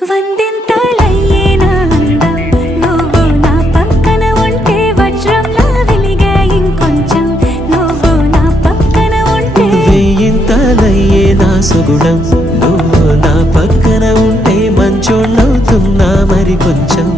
వందింతలయ్యేనా అందం నువ్వు నా పక్కన ఉంటే వజ్రంలా వెలిగే ఇంకొంచెం నువ్వు నా పక్కన ఉంటే వెయ్యింతలయ్యేనా సుగుణం నువ్వు నా పక్కన ఉంటే మంచోళ్ళవుతున్నా మరి కొంచెం